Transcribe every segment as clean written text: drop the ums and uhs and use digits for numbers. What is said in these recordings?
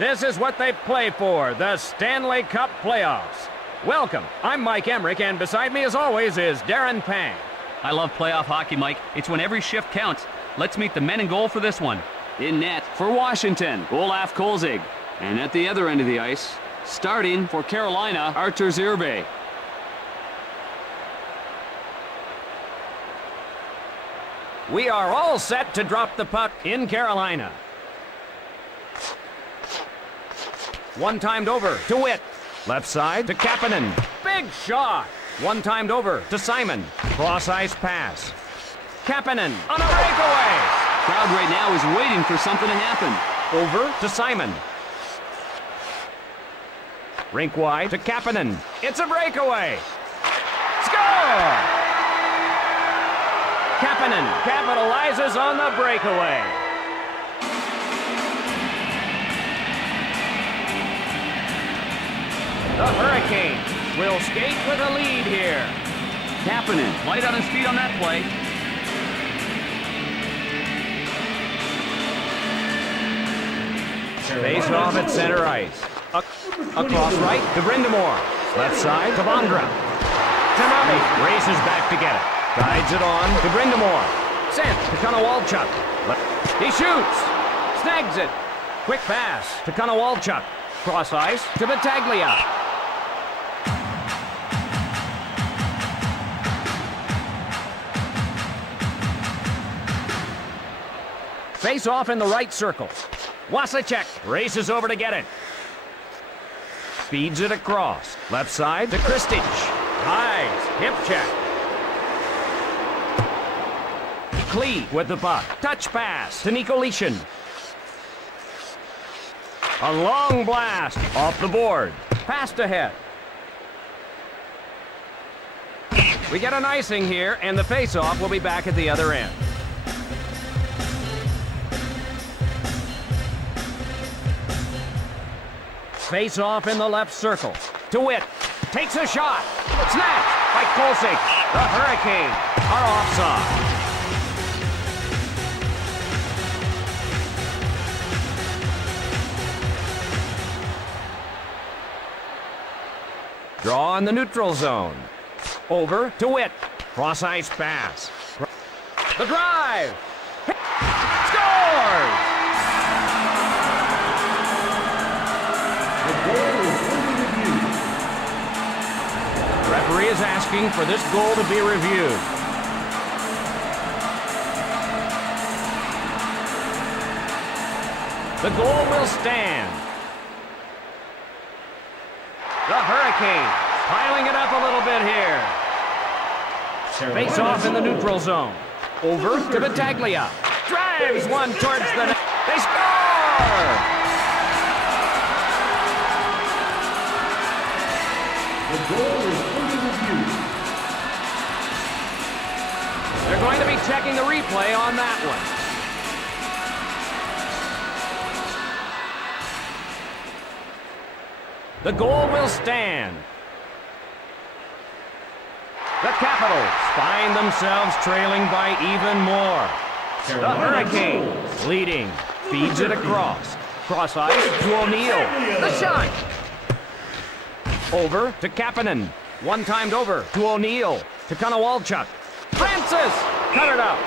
This is what they play for, the Stanley Cup playoffs. Welcome, I'm Mike Emmerich, and beside me as always is Darren Pang. I love playoff hockey, Mike. It's when every shift counts. Let's meet the men in goal for this one. In net for Washington, Olaf Kolzig. And at the other end of the ice, starting for Carolina, Artur Zirbe. We are all set to drop the puck in Carolina. One-timed over to Witt. Left side to Kapanen. Big shot. One-timed over to Simon. Cross-ice pass. Kapanen on a breakaway. Crowd right now is waiting for something to happen. Over to Simon. Rink wide to Kapanen. It's a breakaway. Score! Kapanen capitalizes on the breakaway. The Hurricanes will skate with a lead here. Kapanen, light on his feet on that play. Face off at center ice. Across right to Brindamore. Left side to Vondra. Tanabe races back to get it. Guides it on to Brindamore. Sent to Konowalchuk. He shoots. Snags it. Quick pass to Konowalchuk. Cross ice to Battaglia. Face off in the right circle. Wasacek races over to get it. Feeds it across. Left side to Kristich. Hides. Hip check. Klee with the puck. Touch pass to Nicolishin. A long blast off the board. Passed ahead. We get an icing here, and the face-off will be back at the other end. Face off in the left circle. To Witt. Takes a shot. Snatched by Kolzig. The Hurricanes are offside. Draw in the neutral zone. Over to Witt. Cross-ice pass. The drive. Scores! Referee is asking for this goal to be reviewed. The goal will stand. The Hurricanes piling it up a little bit here. Face off in the neutral zone. Over to Battaglia. Drives one towards the net. They score! The goal is under review. They're going to be checking the replay on that one. The goal will stand. The Capitals find themselves trailing by even more. The Hurricanes leading. Feeds it across. Cross ice to O'Neill. The shot! Over to Kapanen. One-timed over to O'Neill. To Konowalchuk. Francis! Cut it out.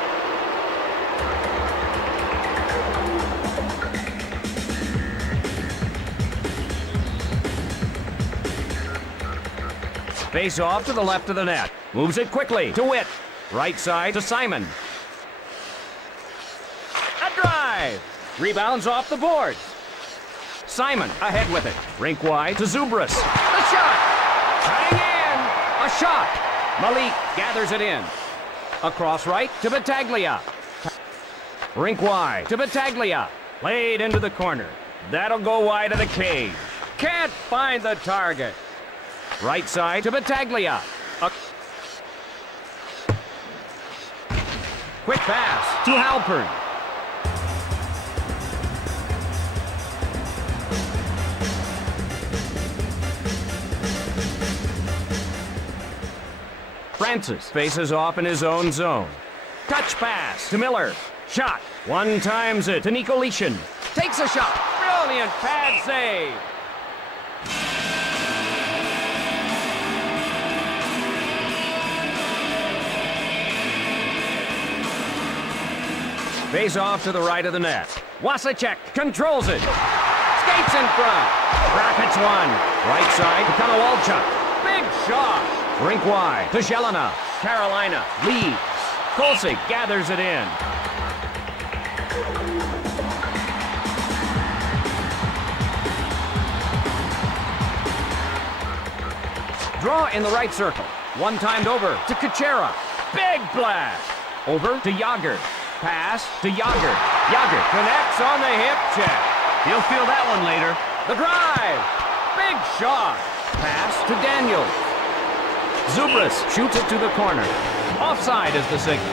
Face off to the left of the net. Moves it quickly to Witt. Right side to Simon. A drive! Rebounds off the boards. Simon ahead with it. Rink wide to Zubras. The shot! Cutting in! A shot! Malik gathers it in. Across right to Battaglia. Rink wide to Battaglia. Played into the corner. That'll go wide of the cage. Can't find the target. Right side to Battaglia. Quick pass to Halpern. Francis faces off in his own zone. Touch pass to Miller. Shot. One times it to Nicolishin. Takes a shot. Brilliant pad save. Face off to the right of the net. Wasacek controls it. Skates in front. Brackets one. Right side to Konowalchuk. Big shot. Rink wide to Zelina. Carolina leads. Kolsig gathers it in. Draw in the right circle. One timed over to Kuchera. Big blast. Over to Yager. Pass to Yager. Yager connects on the hip check. He'll feel that one later. The drive. Big shot. Pass to Daniel. Zubras shoots it to the corner. Offside is the signal.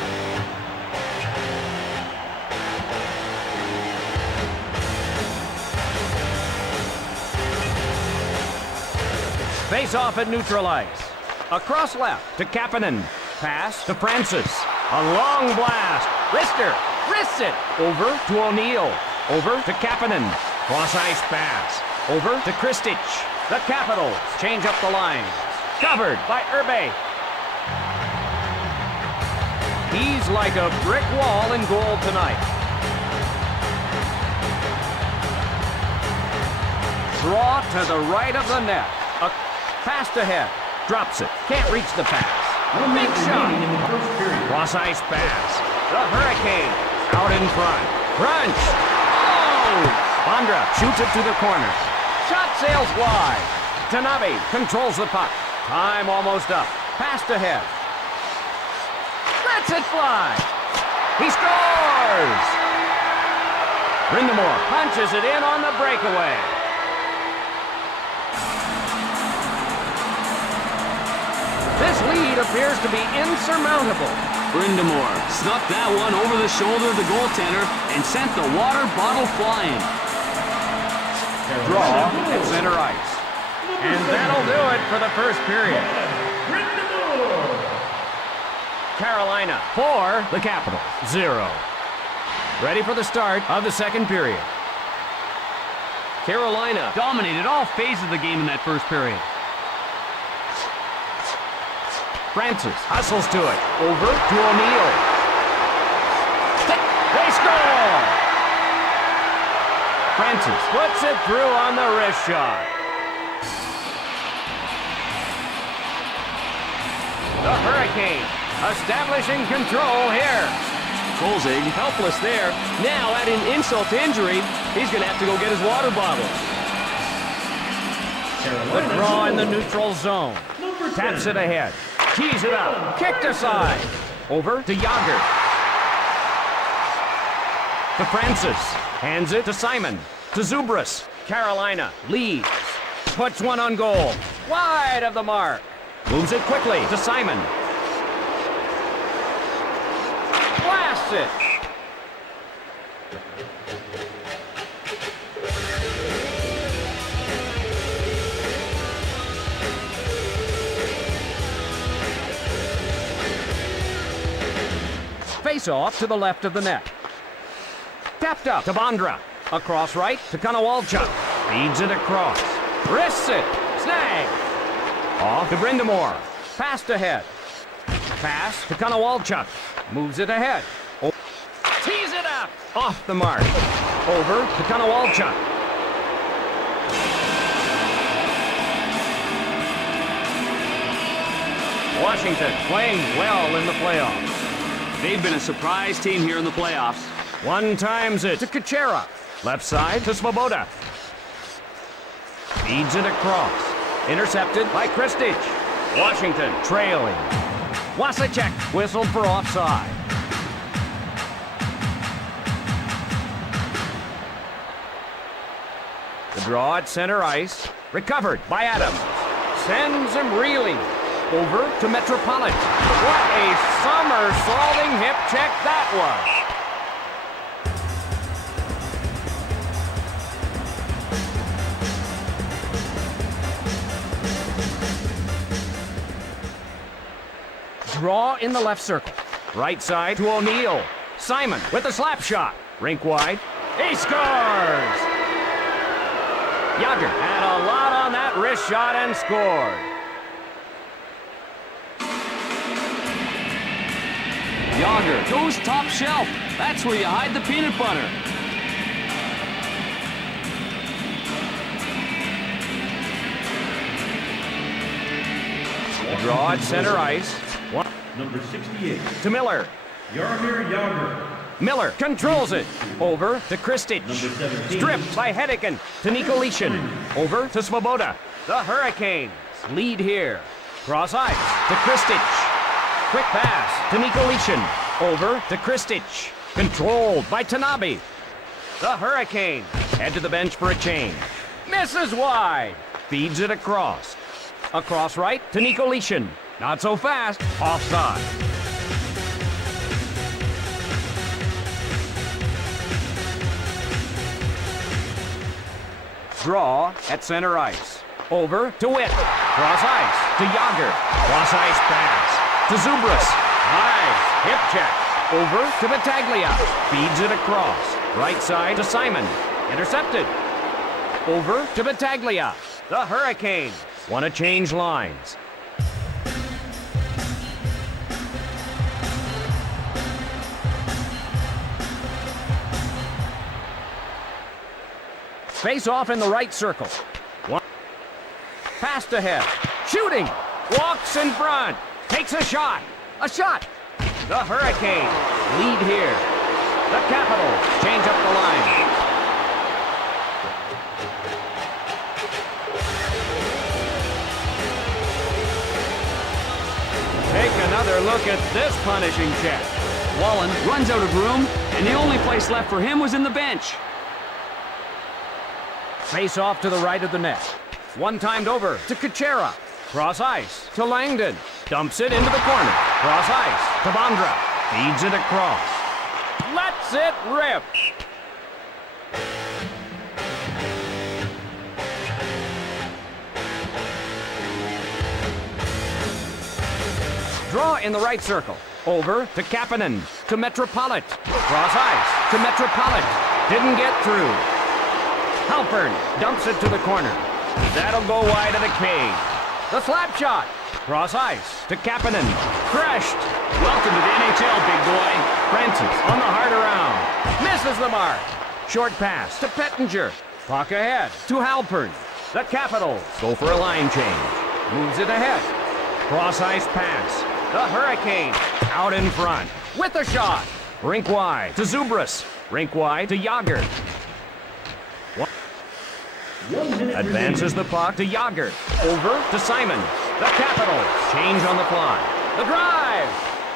Face off at neutral ice. Across left to Kapanen. Pass to Francis. A long blast. Rister wrists it. Over to O'Neill. Over to Kapanen. Cross ice pass. Over to Kristich. The Capitals change up the line. Covered by Urbe. He's like a brick wall in goal tonight. Draw to the right of the net. A pass ahead. Drops it. Can't reach the pass. Big shot. Cross ice pass. The Hurricane out in front. Crunch. Oh! Bondra shoots it to the corner. Shot sails wide. Tanabe controls the puck. Time almost up. Passed ahead. Lets it fly. He scores! Brindamore punches it in on the breakaway. This lead appears to be insurmountable. Brindamore snuck that one over the shoulder of the goaltender and sent the water bottle flying. Draw at center ice. And that'll do it for the first period. Carolina 4, the Capitals 0. Ready for the start of the second period. Carolina dominated all phases of the game in that first period. Francis hustles to it. Over to O'Neill. They score! Francis puts it through on the wrist shot. The Hurricane establishing control here. Kolzig helpless there. Now adding insult to injury, he's going to have to go get his water bottle. The draw in the neutral zone. Taps it ahead. Tees it up. Kicked aside. Over to Yager. To Francis. Hands it to Simon. To Zubras. Carolina leads. Puts one on goal. Wide of the mark. Moves it quickly to Simon. Blasts it. Face off to the left of the net. Tapped up to Bondra. Across right to Konowalchuk. Feeds it across. Wrists it. Snag. Off to Brindamore. Passed ahead. Pass to Konowalchuk. Moves it ahead. Tees it up. Off the mark. Over to Konowalchuk. Washington playing well in the playoffs. They've been a surprise team here in the playoffs. One times it to Kuchera. Left side to Svoboda. Feeds it across. Intercepted by Kristich. Washington trailing. Wasacek whistled for offside. The draw at center ice. Recovered by Adams. Sends him reeling. Over to Metropolitan. What a somersaulting hip check that was. Draw in the left circle. Right side to O'Neill. Simon with a slap shot. Rink wide. He scores! Yager had a lot on that wrist shot and scored. Yager goes top shelf. That's where you hide the peanut butter. The draw at center ice. Number 68, To Miller. Jaromir Jagr. Miller controls it. Over to Kristic. Number 17. Stripped by Hedekin to Nikolitin. Over to Svoboda. The Hurricanes lead here. Cross ice to Kristic. Quick pass to Nikolitin. Over to Kristic. Controlled by Tanabe. The Hurricanes head to the bench for a change. Misses wide. Feeds it across. Across right to Nikolitin. Not so fast. Offside. Draw at center ice. Over to Witt. Cross ice to Yager. Cross ice pass to Zubras. Nice hip check. Over to Battaglia. Feeds it across. Right side to Simon. Intercepted. Over to Battaglia. The Hurricanes want to change lines. Face off in the right circle. One. Passed ahead. Shooting. Walks in front. Takes a shot. A shot. The Hurricanes lead here. The Capitals change up the line. Take another look at this punishing check. Wallen runs out of room, and the only place left for him was in the bench. Face off to the right of the net. One timed over to Kuchera. Cross ice to Langdon. Dumps it into the corner. Cross ice to Bondra. Feeds it across. Lets it rip. Draw in the right circle. Over to Kapanen. To Metropolit. Cross ice to Metropolit. Didn't get through. Halpern dumps it to the corner. That'll go wide of the cage. The slap shot. Cross ice to Kapanen. Crushed. Welcome to the NHL, big boy. Francis on the hard around. Misses the mark. Short pass to Pettinger. Puck ahead to Halpern. The Capitals go for a line change. Moves it ahead. Cross ice pass. The Hurricanes out in front with a shot. Rink wide to Zubras. Rink wide to Yager. 1 minute Advances the puck to Yager. Over to Simon. The Capitals change on the fly. The drive.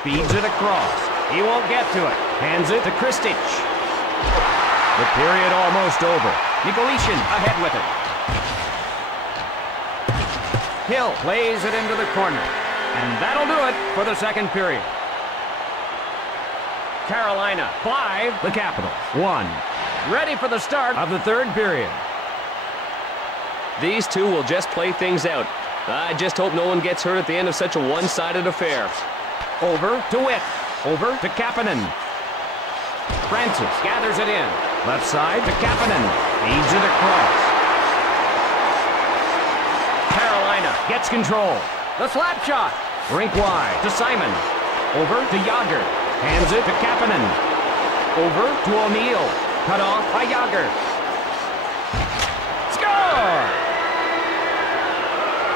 Feeds it across. He won't get to it. Hands it to Kristic. The period almost over. Nikolitin ahead with it. Hill plays it into the corner. And that'll do it for the second period. Carolina 5, the Capitals 1. Ready for the start of the third period. These two will just play things out. I just hope no one gets hurt at the end of such a one-sided affair. Over to Witt. Over to Kapanen. Francis gathers it in. Left side to Kapanen. Feeds it across. Carolina gets control. The slap shot. Rink wide to Simon. Over to Yager. Hands it to Kapanen. Over to O'Neill. Cut off by Yager. Score!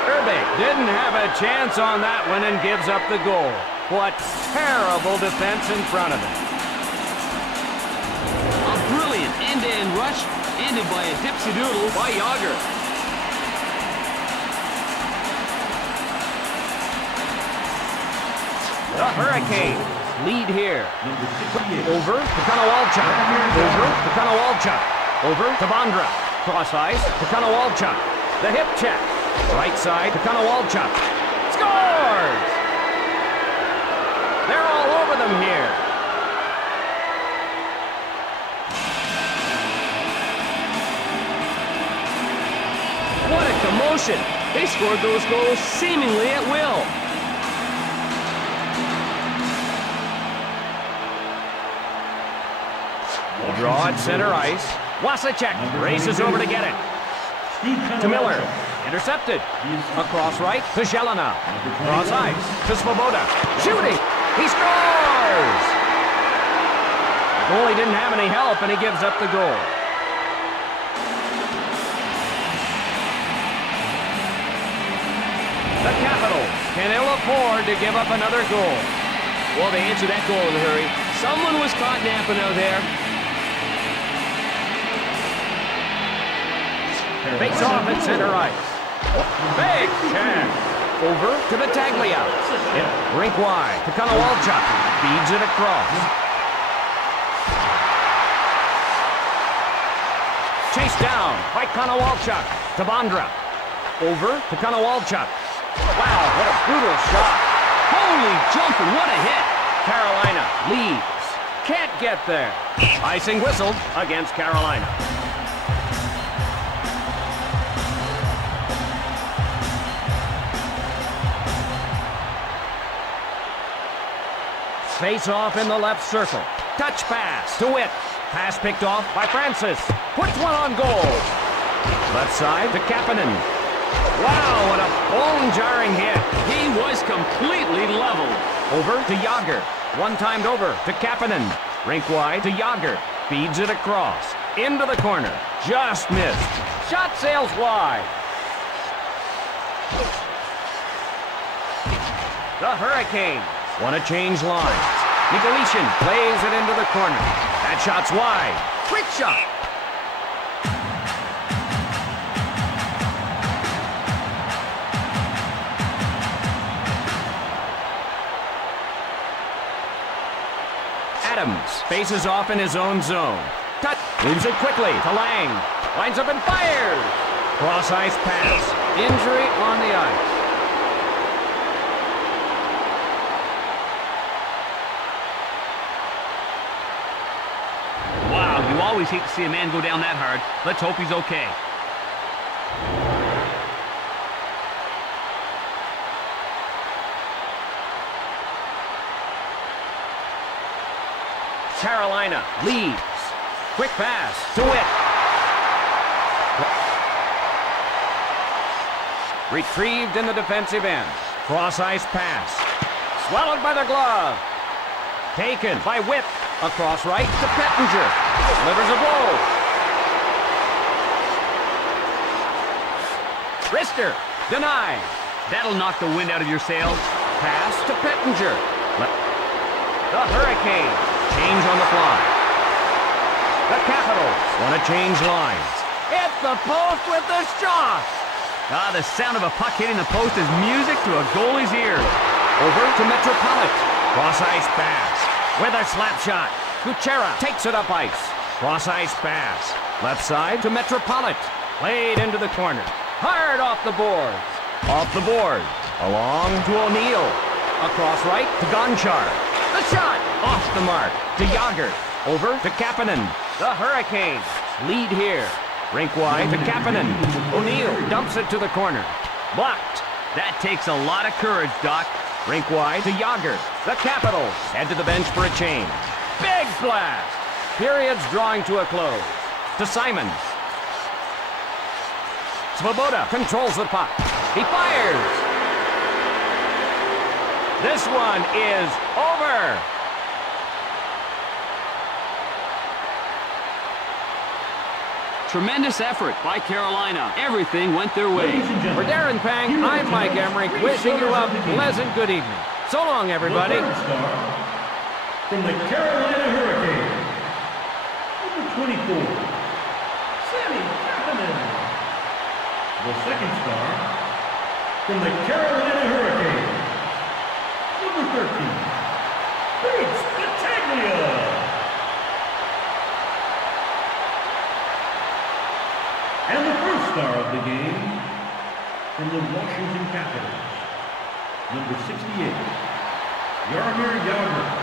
Urbik didn't have a chance on that one and gives up the goal. What terrible defense in front of him. A brilliant end-to-end rush ended by a dipsy-doodle by Yager. The Hurricanes lead here. Number 68, Over to Konowalchuk. Over to Konowalchuk. Over to Bondra. Cross ice to Konowalchuk. The hip check. Right side to Konowalchuk. Scores! They're all over them here. What a commotion! They scored those goals seemingly at will. Draw at center ice. Wasacek races over to get it. To Miller. Intercepted. Across right to Zelina. Cross ice to Svoboda. Shooting. He scores! The goalie didn't have any help, and he gives up the goal. The Capitals can ill afford to give up another goal. Well, they answered that goal in a hurry. Someone was caught napping out there. Face off at center ice. Big chance. Over to Battaglia. Rink wide to Konowalchuk. Feeds it across. Chased down by Konowalchuk to Bondra. Over to Konowalchuk. Wow, what a brutal shot. Holy jumping, what a hit. Carolina leads. Can't get there. Icing whistled against Carolina. Face off in the left circle. Touch pass to Witt. Pass picked off by Francis. Puts one on goal. Left side to Kapanen. Wow, what a bone-jarring hit. He was completely leveled. Over to Yager. One-timed over to Kapanen. Rink wide to Yager. Feeds it across. Into the corner. Just missed. Shot sails wide. The Hurricanes want to change lines. Nikolitin plays it into the corner. That shot's wide. Quick shot. Adams faces off in his own zone. Touch. Moves it quickly to Lang. Lines up and fires. Cross ice pass. Injury on the ice. Wow, you always hate to see a man go down that hard. Let's hope he's okay. Carolina leads. Quick pass to Witt. Retrieved in the defensive end. Cross ice pass. Swallowed by the glove. Taken by Witt. Across right to Pettinger. Delivers a blow. Rister denied. That'll knock the wind out of your sails. Pass to Pettinger. The Hurricanes change on the fly. The Capitals want to change lines. Hit the post with the shot. Ah, the sound of a puck hitting the post is music to a goalie's ears. Over to Metropolitan. Cross ice pass. With a slap shot. Kuchera takes it up ice. Cross ice pass. Left side to Metropolitan. Played into the corner. Hard off the boards. Off the board. Along to O'Neill. Across right to Gonchar. The shot. Off the mark to Yager. Over to Kapanen. The Hurricanes lead here. Rink wide to Kapanen. O'Neill dumps it to the corner. Blocked. That takes a lot of courage, Doc. Rink wide to Yager. The Capitals head to the bench for a change. Big blast. Period's drawing to a close. To Simon. Svoboda controls the puck. He fires. This one is over. Tremendous effort by Carolina. Everything went their way. For Darren Pang, I'm Mike Emmerich, wishing you a pleasant good evening. So long, everybody. The third star from the Carolina Hurricanes, number 24, Sammy Kapanen. The second star from the Carolina Hurricanes, number 13, Pete Battaglia. And the first star of the game from the Washington Capitals, number 68, Jaromir Jagr.